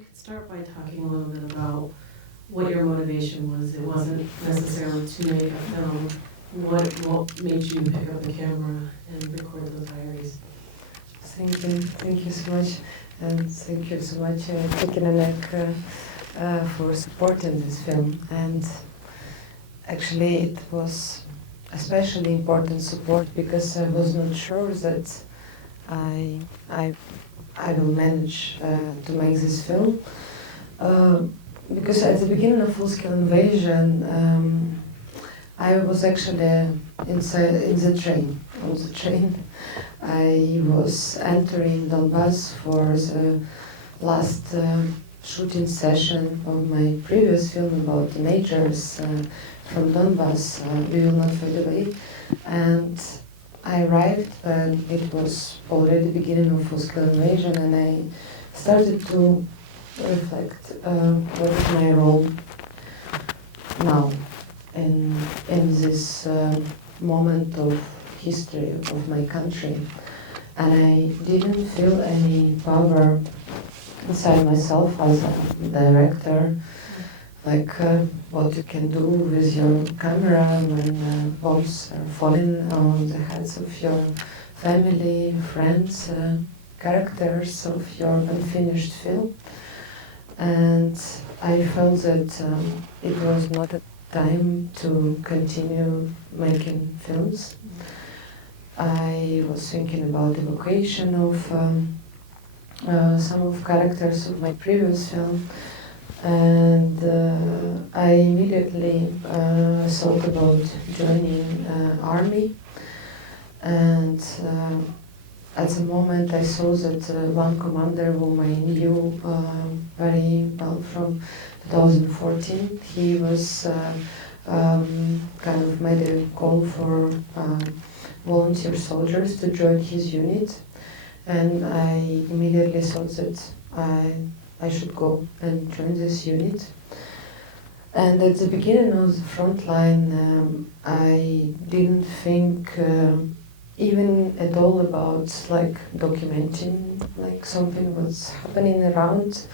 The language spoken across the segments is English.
could start by talking a little bit about what your motivation was. It wasn't necessarily to make a film. What made you pick up the camera and record those diaries? Thank you so much, and thank you so much, Chicken&Egg, for supporting this film. And actually, it was especially important support because I was not sure that I will manage to make this film. Because at the beginning of full-scale invasion, I was actually on the train. I was entering Donbass for the last shooting session of my previous film about teenagers from Donbass, We Will Not Fade Away. And I arrived and it was already the beginning of full-scale invasion, and I started to reflect what is my role now in this moment of history of my country. And I didn't feel any power inside myself as a director, like what you can do with your camera when bombs are falling on the heads of your family, friends, characters of your unfinished film. And I felt that it was not a time to continue making films. I was thinking about evocation of some of characters of my previous film, and I immediately thought about joining army. And at the moment I saw that one commander whom I knew very well from 2014, he was kind of made a call for volunteer soldiers to join his unit, and I immediately thought that I should go and join this unit. And at the beginning of the frontline, I didn't think even at all about like documenting like something was happening around.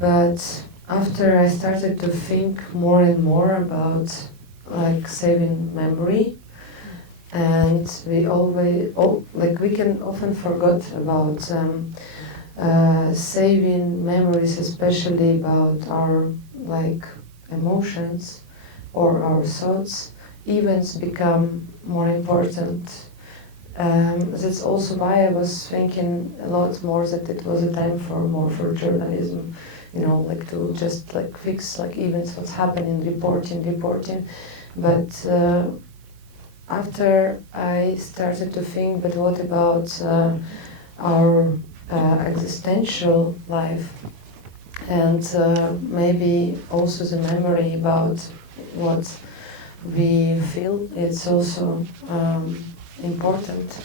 But after I started to think more and more about like saving memory, and we can often forget about saving memories, especially about our like emotions or our thoughts. Events become more important. That's also why I was thinking a lot more that it was a time for journalism, like to just like fix like events, what's happening, reporting. But after I started to think, but what about our existential life, and maybe also the memory about what we feel, it's also important.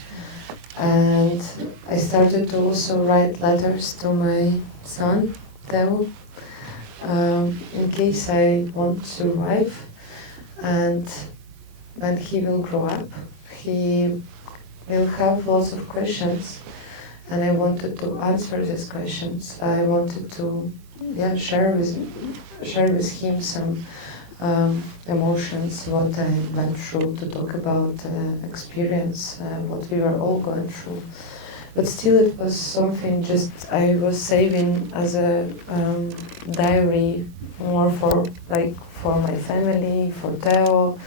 And I started to also write letters to my son, Théo, in case I won't survive. And when he will grow up, he will have lots of questions, and I wanted to answer these questions. I wanted to share with him some emotions, what I went through, to talk about experience, what we were all going through. But still it was something just I was saving as a diary, more for my family, for Théo,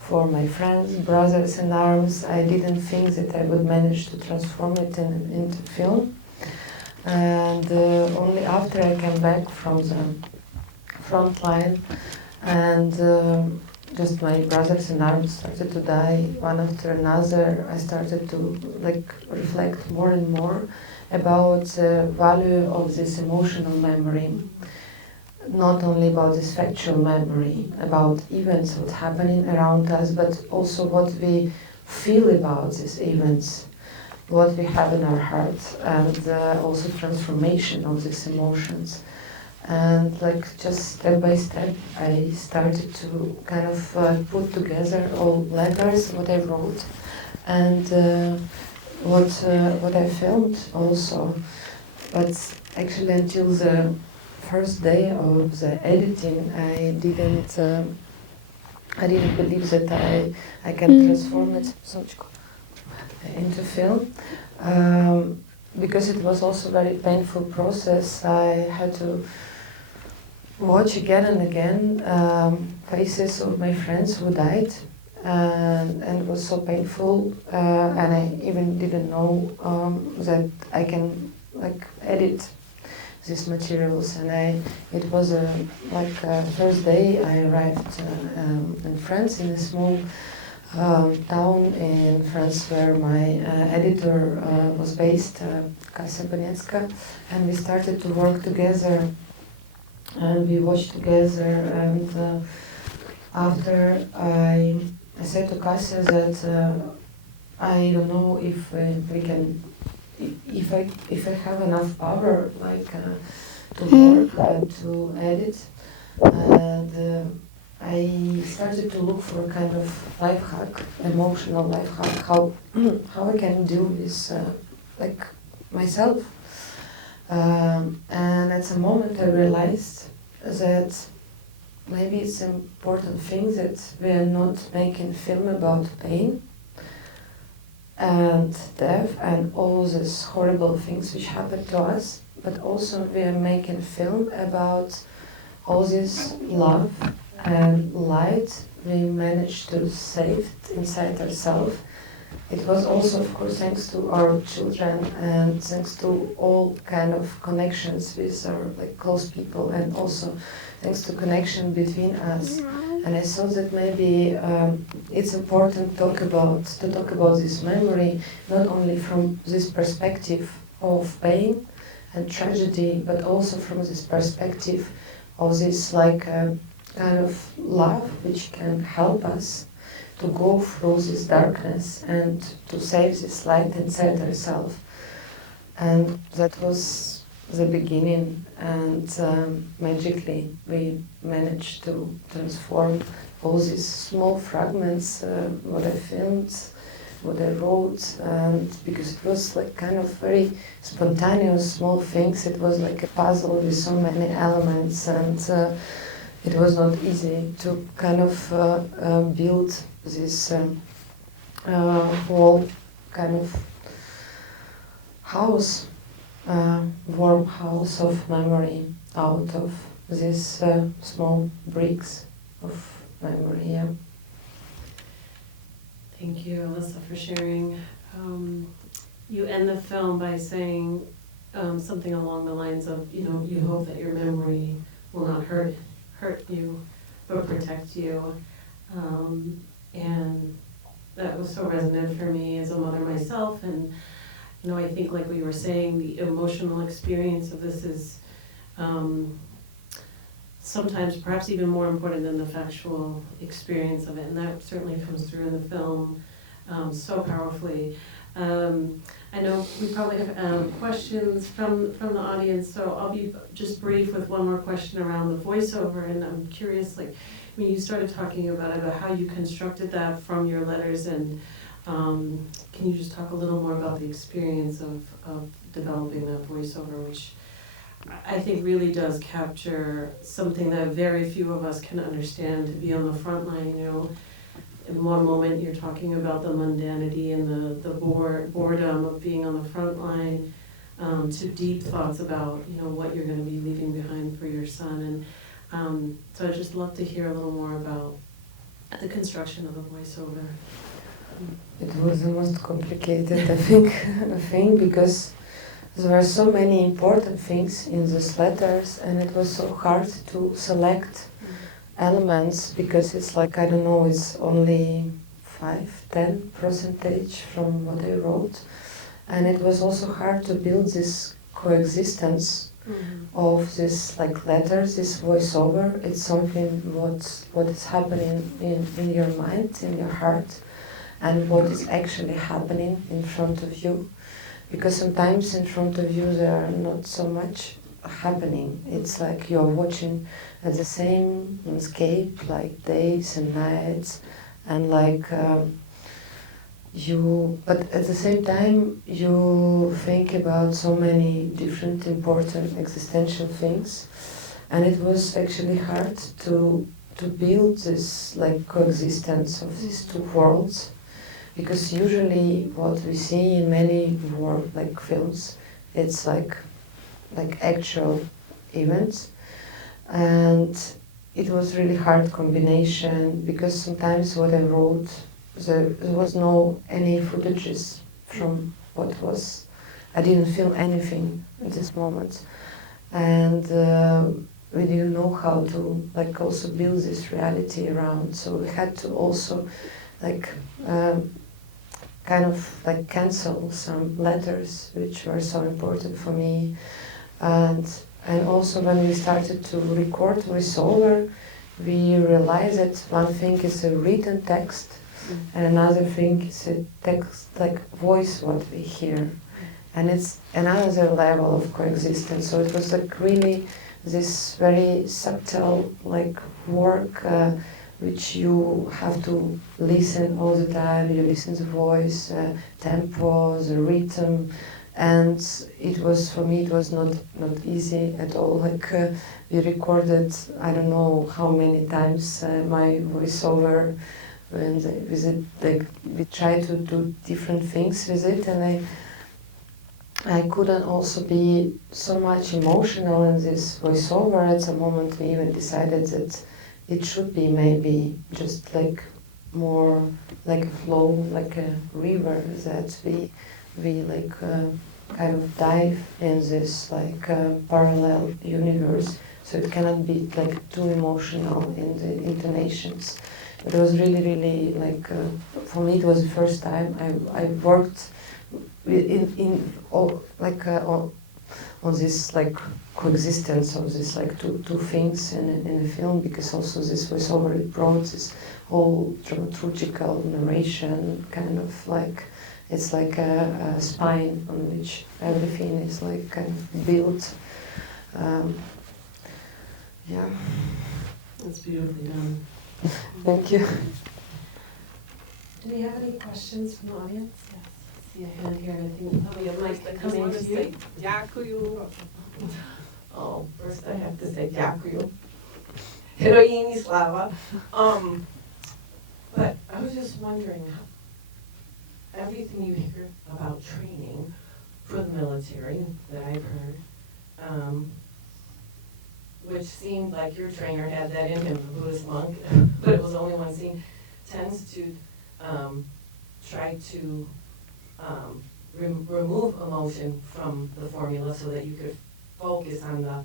for my friends, brothers in arms. I didn't think that I would manage to transform it into film. And only after I came back from the front line, and just my brothers in arms started to die one after another, I started to reflect more and more about the value of this emotional memory. Not only about this factual memory, about events, what's happening around us, but also what we feel about these events, what we have in our hearts, and also transformation of these emotions. And just step by step, I started to kind of put together all letters, what I wrote, and what I filmed also. But actually until the first day of the editing, I didn't believe that I can transform it into film, because it was also a very painful process. I had to watch again and again faces of my friends who died, and it was so painful, and I even didn't know that I can edit these materials. And it was first day I arrived in France, in a small town in France where my editor was based, and we started to work together, and we watched together. And after I said to Kasia that I don't know if we can, if I have enough power to work and to edit. And I started to look for a kind of life hack, emotional life hack, how I can deal with myself. And at some moment I realized that maybe it's an important thing that we are not making film about pain and death and all these horrible things which happen to us, but also we are making film about all this love and light we managed to save inside ourselves. It was also, of course, thanks to our children and thanks to all kind of connections with our close people, and also thanks to connection between us. And I thought that maybe it's important to talk about this memory not only from this perspective of pain and tragedy, but also from this perspective of this kind of love which can help us to go through this darkness and to save this light inside ourselves. And that was the beginning, and magically we managed to transform all these small fragments, what I filmed, what I wrote, and because it was kind of very spontaneous small things, it was like a puzzle with so many elements, and it was not easy to kind of build this whole kind of house, warm house of memory out of these small bricks of memory. Yeah. Thank you, Alisa, for sharing. You end the film by saying something along the lines of, you hope that your memory will not hurt you, but protect you. And that was so resonant for me as a mother myself. And I think, like we were saying, the emotional experience of this is sometimes perhaps even more important than the factual experience of it. And that certainly comes through in the film so powerfully. I know we probably have questions from the audience, so I'll be just brief with one more question around the voiceover. And I'm curious, when you started talking about how you constructed that from your letters, and can you just talk a little more about the experience of developing that voiceover, which I think really does capture something that very few of us can understand, to be on the front line. In one moment you're talking about the mundanity and the boredom of being on the front line, to deep thoughts about what you're going to be leaving behind for your son. And so I'd just love to hear a little more about the construction of the voiceover. It was the most complicated, I think, thing, because there were so many important things in these letters, and it was so hard to select elements, because it's I don't know, it's only 5-10% from what I wrote. And it was also hard to build this coexistence of this letters, this voiceover. It's something what is happening in your mind, in your heart, and what is actually happening in front of you. Because sometimes in front of you there are not so much happening. It's you're watching at the same landscape, days and nights, and but at the same time you think about so many different important existential things. And it was actually hard to build this like coexistence of these two worlds, because usually what we see in many war like films, it's like actual events, and it was really hard combination, because sometimes what I wrote, there was no any footages from what was, I didn't feel anything at this moment, and we didn't know how to like also build this reality around, so we had to also like kind of like cancel some letters which were so important for me, and also when we started to record voiceover, we realized that one thing is a written text and another thing is a text like voice what we hear, and it's another level of coexistence. So it was like really this very subtle like work which you have to listen all the time. You listen to voice, tempo, the rhythm, and it was, for me, it was not easy at all. Like we recorded, I don't know how many times my voiceover, and with it, like we tried to do different things with it, and I couldn't also be so much emotional in this voiceover. At the moment, we even decided that it should be maybe just like more like a flow, like a river, that we like kind of dive in this like parallel universe. So it cannot be like too emotional in the intonations. It was really like for me it was the first time I worked in all like on this like coexistence of this like two things in the film, because also this voiceover it brought this whole dramaturgical narration, kind of like it's like a spine on which everything is like kind of built. Yeah. That's beautifully done. Thank you. Do we have any questions from the audience? Yes. See a hand here, and I think probably a mic coming to you. Дякую. Oh, first I have to say дякую. Heroїні слава. But I was just wondering, everything you hear about training for the military that I've heard, which seemed like your trainer had that in him, the Buddhist monk, but it was only one scene, tends to try to remove emotion from the formula so that you could focus on the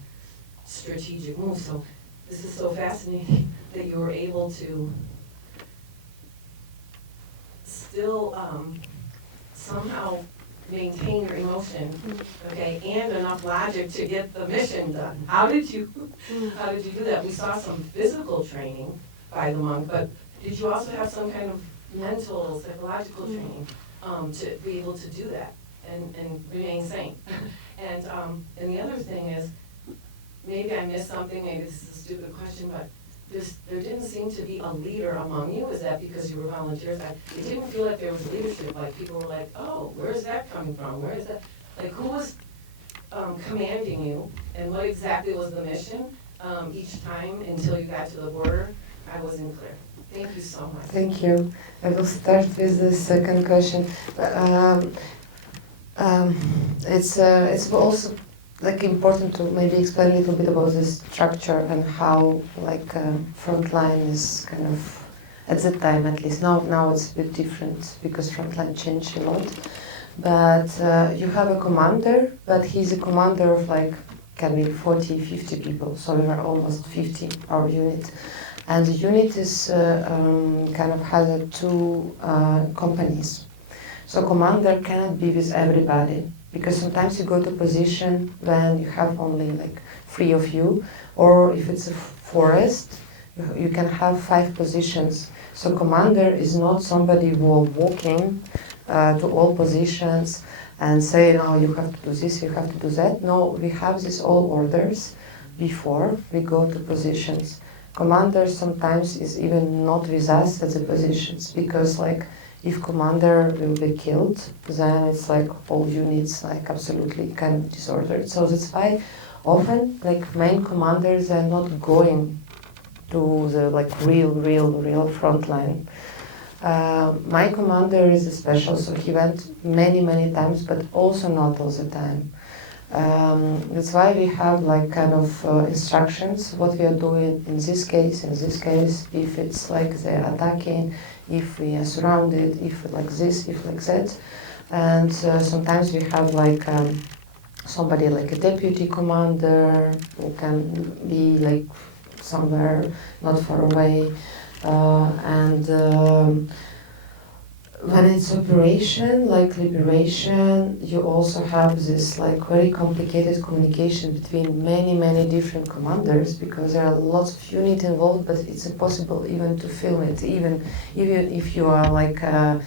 strategic move. So this is so fascinating that you were able to still somehow maintain your emotion, okay, and enough logic to get the mission done. How did you do that? We saw some physical training by the monk, but did you also have some kind of mental, psychological training to be able to do that and remain sane? And the other thing is, maybe I missed something, maybe this is a stupid question, but there didn't seem to be a leader among you. Is that because you were volunteers? It didn't feel like there was leadership, like people were like, oh, where's that coming from? Where is that? Like, who was commanding you, and what exactly was the mission each time until you got to the border? I wasn't clear. Thank you so much. Thank you. I will start with the second question. It's also like important to maybe explain a little bit about this structure and how like frontline is kind of, at that time at least. Now it's a bit different because frontline changed a lot. But you have a commander, but he's a commander of like, can be 40, 50 people. So we were almost 50, our unit. And the unit is kind of has two companies. So commander cannot be with everybody, because sometimes you go to position when you have only like 3 of you, or if it's a forest, you can have 5 positions. So commander is not somebody who will walking to all positions and say, no, you have to do this, you have to do that. No, we have these all orders before we go to positions. Commander sometimes is even not with us at the positions, because like if commander will be killed, then it's like all units like absolutely kind of disordered. So that's why often like main commanders are not going to the like real front line. My commander is special, so he went many times, but also not all the time. That's why we have like kind of instructions what we are doing in this case, if it's like they're attacking, if we are surrounded, if like this, if like that. And sometimes we have like somebody like a deputy commander who can be like somewhere not far away. When it's operation, like liberation, you also have this like very complicated communication between many different commanders, because there are lots of units involved, but it's impossible even to film it. Even if you are like a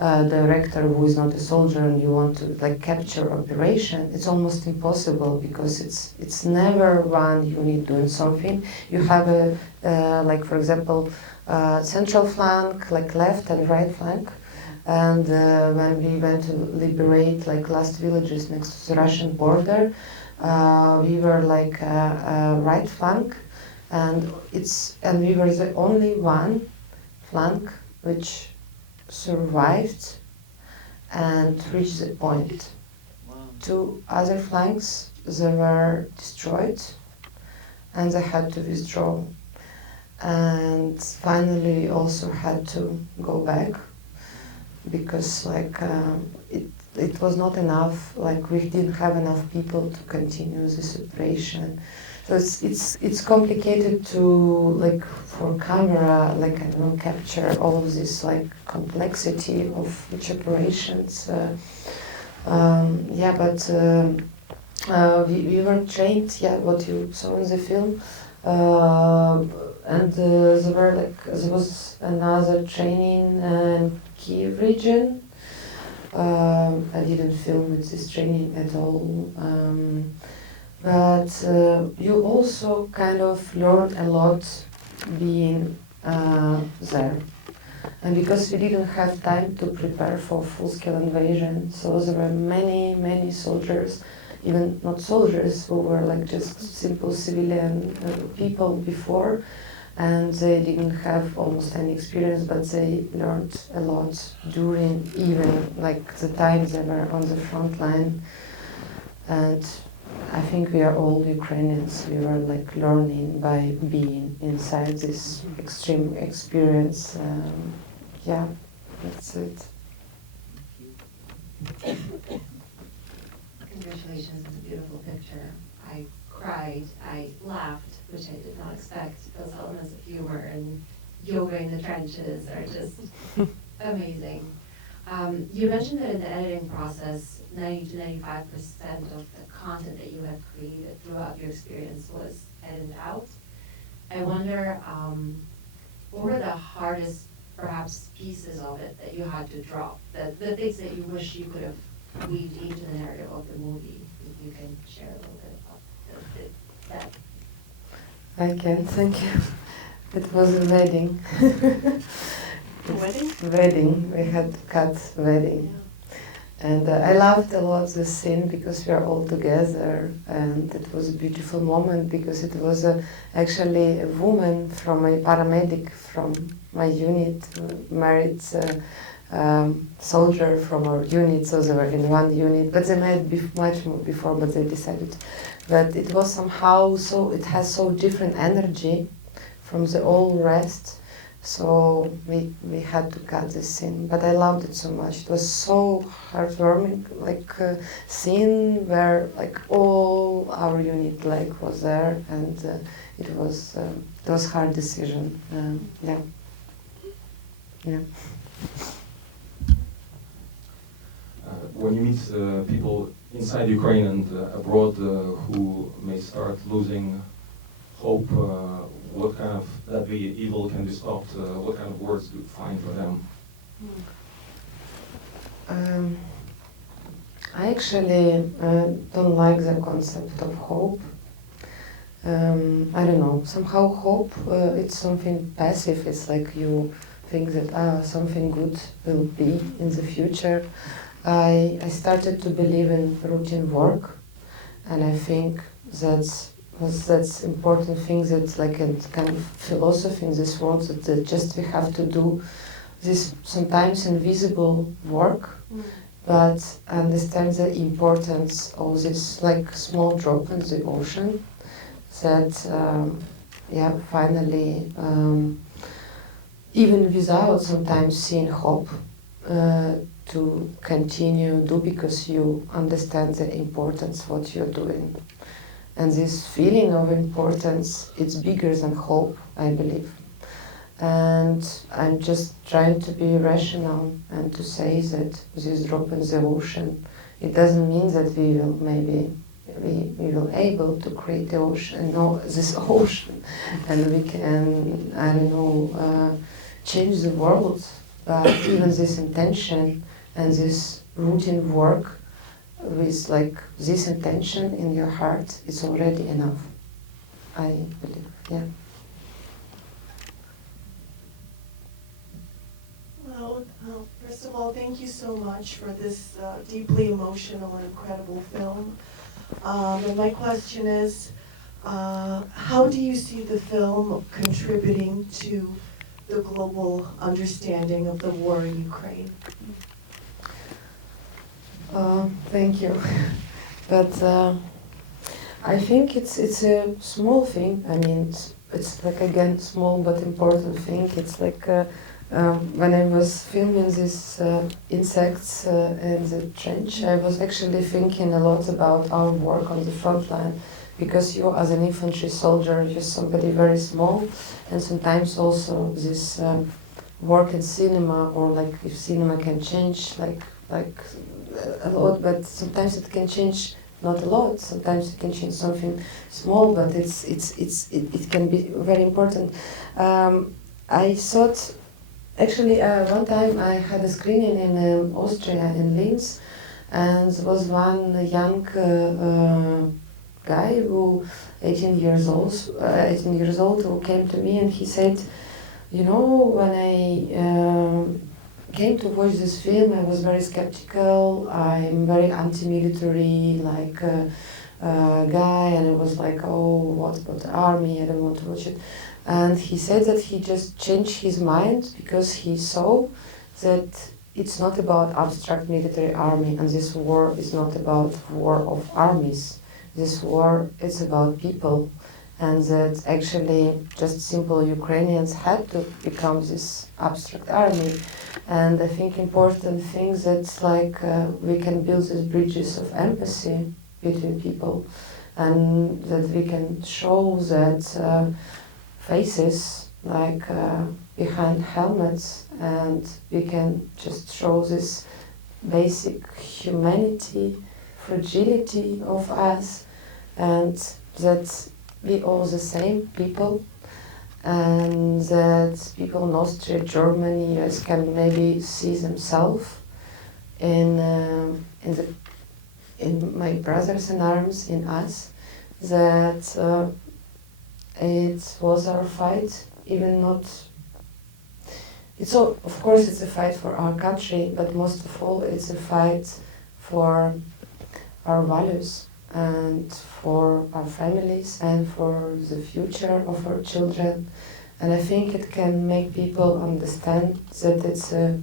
director who is not a soldier and you want to like capture operation, it's almost impossible, because it's never one unit doing something. You have a like for example central flank, like left and right flank. And when we went to liberate like last villages next to the Russian border, we were like right flank, and we were the only one flank which survived and reached the point. Wow. 2 other flanks, they were destroyed, and they had to withdraw. And finally, we also had to go back, because like it was not enough, like we didn't have enough people to continue this operation. So it's complicated to like for camera, like I don't know, capture all of this like complexity of each operations. We were trained, what you saw in the film. There was another training in Kiev region. I didn't film with this training at all. But you also kind of learned a lot being there. And because we didn't have time to prepare for full-scale invasion, so there were many soldiers, even not soldiers, who were like just simple civilian people before, and they didn't have almost any experience, but they learned a lot during even like the time they were on the front line. And I think we are all Ukrainians. We were like learning by being inside this extreme experience. That's it. Congratulations, it's a beautiful picture. I cried, I laughed, which I did not expect. Those elements of humor and yoga in the trenches are just amazing. You mentioned that in the editing process, 90 to 95% of the content that you have created throughout your experience was edited out. I wonder, what were the hardest, perhaps, pieces of it that you had to drop? The things that you wish you could have weaved into the narrative of the movie? If you can share a little bit about that. I can, thank you. It was a wedding. Wedding? Wedding. We had to cut wedding. Yeah. And I loved a lot the scene because we are all together, and it was a beautiful moment because it was actually a woman from a paramedic from my unit, married soldier from our unit, so they were in one unit, but they met much more before, but they decided. But it was somehow it has so different energy from the all rest. So we had to cut this scene, but I loved it so much. It was so heartwarming, like scene where like all our unit like was there, and it was hard decision. Yeah. When you meet people inside Ukraine and abroad who may start losing hope, what kind of that the evil can be stopped? What kind of words do you find for them? I actually don't like the concept of hope. I don't know. Somehow hope it's something passive. It's like you think that something good will be in the future. I started to believe in routine work, and I think that's important thing, that's like a kind of philosophy in this world, that just we have to do this sometimes invisible work, but understand the importance of this like small drop in the ocean that finally even without sometimes seeing hope to continue do, because you understand the importance what you're doing. And this feeling of importance, it's bigger than hope, I believe. And I'm just trying to be rational and to say that this drop in the ocean, it doesn't mean that we will maybe we will able to create the ocean, no, this ocean, and we can, I don't know, change the world. But even this intention and this routine work with like this intention in your heart, it's already enough, I believe, yeah. Well, first of all, thank you so much for this deeply emotional and incredible film. And my question is, how do you see the film contributing to the global understanding of the war in Ukraine? Thank you. But I think it's a small thing. I mean, it's like, again, small but important thing. It's like when I was filming these insects in the trench, I was actually thinking a lot about our work on the front line, because you, as an infantry soldier, you're somebody very small, and sometimes also this work in cinema, or like if cinema can change like a lot, but sometimes it can change not a lot. Sometimes it can change something small, but it can be very important. I thought. Actually, one time I had a screening in Austria, in Linz, and there was one young guy who, 18 years old, who came to me and he said, you know, when I came to watch this film, I was very skeptical. I'm very anti-military, like guy, and I was like, oh, what about the army? I don't want to watch it. And he said that he just changed his mind because he saw that it's not about abstract military army, and this war is not about war of armies. This war is about people, and that actually just simple Ukrainians had to become this abstract army. And I think important things that like we can build these bridges of empathy between people, and that we can show that faces like behind helmets, and we can just show this basic humanity, fragility of us, and that we all the same people, and that people in Austria, Germany, US can maybe see themselves in my brothers in arms, in us, that it was our fight, even not. It's all, of course, it's a fight for our country, but most of all, it's a fight for our values and for our families and for the future of our children. And I think it can make people understand that it's a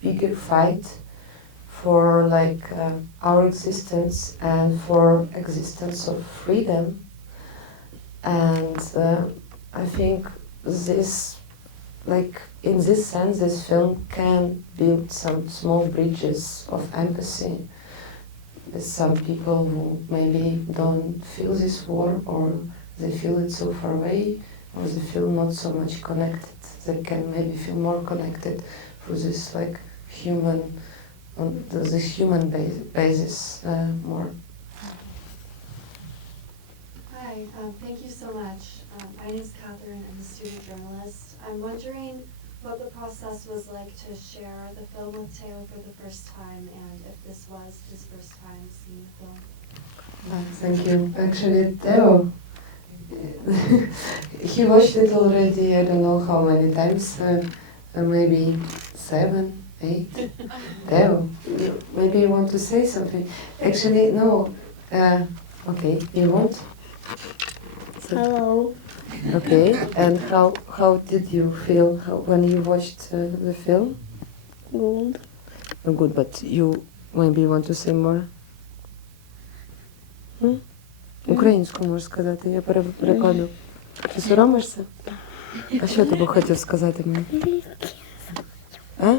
bigger fight for like our existence and for existence of freedom. And I think this, like in this sense, this film can build some small bridges of empathy with some people who maybe don't feel this war, or they feel it so far away, or they feel not so much connected. They can maybe feel more connected through this like human, on this human basis more. Hi, thank you so much. My name is Catherine. I'm a student journalist. I'm wondering what the process was like to share the film with Théo for the first time, and if this was his first time seeing the film. Thank you. Actually, Théo, he watched it already, I don't know how many times, maybe 7, 8. Théo, maybe you want to say something. Actually, no. Okay, you want? Hello. Okay, and how did you feel when you watched the film? Good. Oh, good, but you maybe want to say more? Українську можеш сказати, я перекладу. Ти соромишся? А що ти б хотів сказати мені? А?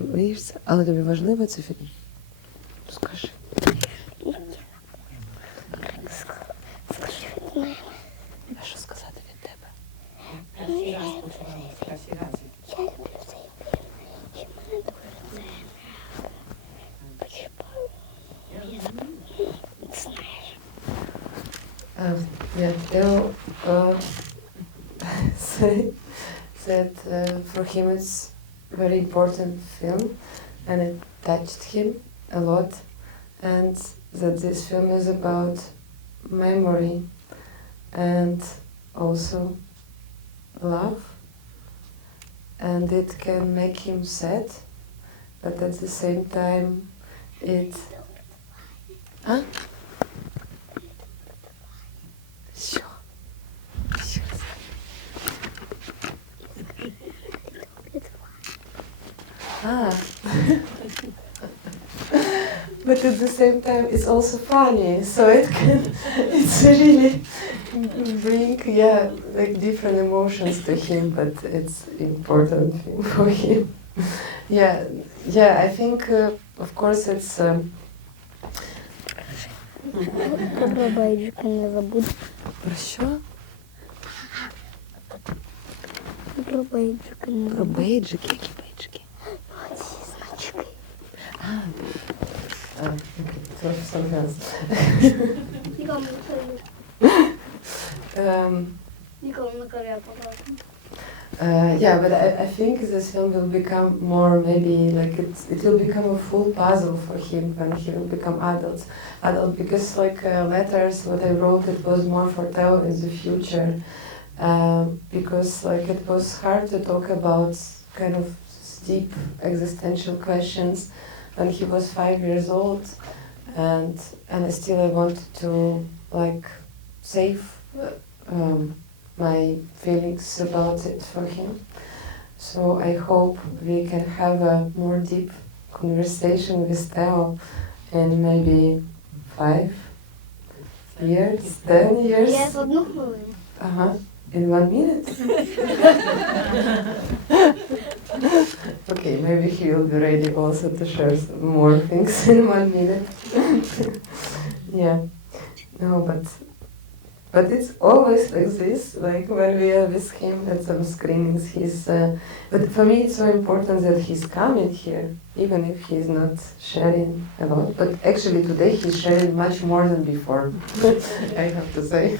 Боїшся? Але тобі важливо це фільм? Скажи. А що сказати від тебе? Перший раз почула, перший раз. Я люблю цей фільм. І мене дуже це знаєш. Yeah, Théo said for him it's a very important film and it touched him a lot, and that this film is about memory and also love, and it can make him sad, but at the same time it... Huh? Що? Що це? But at the same time it's also funny, so it's really bring, like different emotions to him, but it's important thing for him. I think of course it's Про бейджика не забудь. Про що? Про бейджика не Про забудь. бейджики? Які бейджики? Ці значки. Okay, so something else. Нікому не кажу. um, Нікому не кажу, я попрошу. But I think this film will become more, maybe like it will become a full puzzle for him when he will become adult, because like letters what I wrote, it was more for Théo in the future, because like it was hard to talk about kind of deep existential questions when he was 5 years old, and still I wanted to like save my feelings about it for him. So I hope we can have a more deep conversation with Théo in maybe 5 years, 10 years. Я за 1 хвилину. In 1 minute? Okay, maybe he will be ready also to share some more things in 1 minute. No, but it's always like this, like when we are with him at some screenings, but for me it's so important that he's coming here, even if he's not sharing a lot, but actually today he's sharing much more than before, I have to say.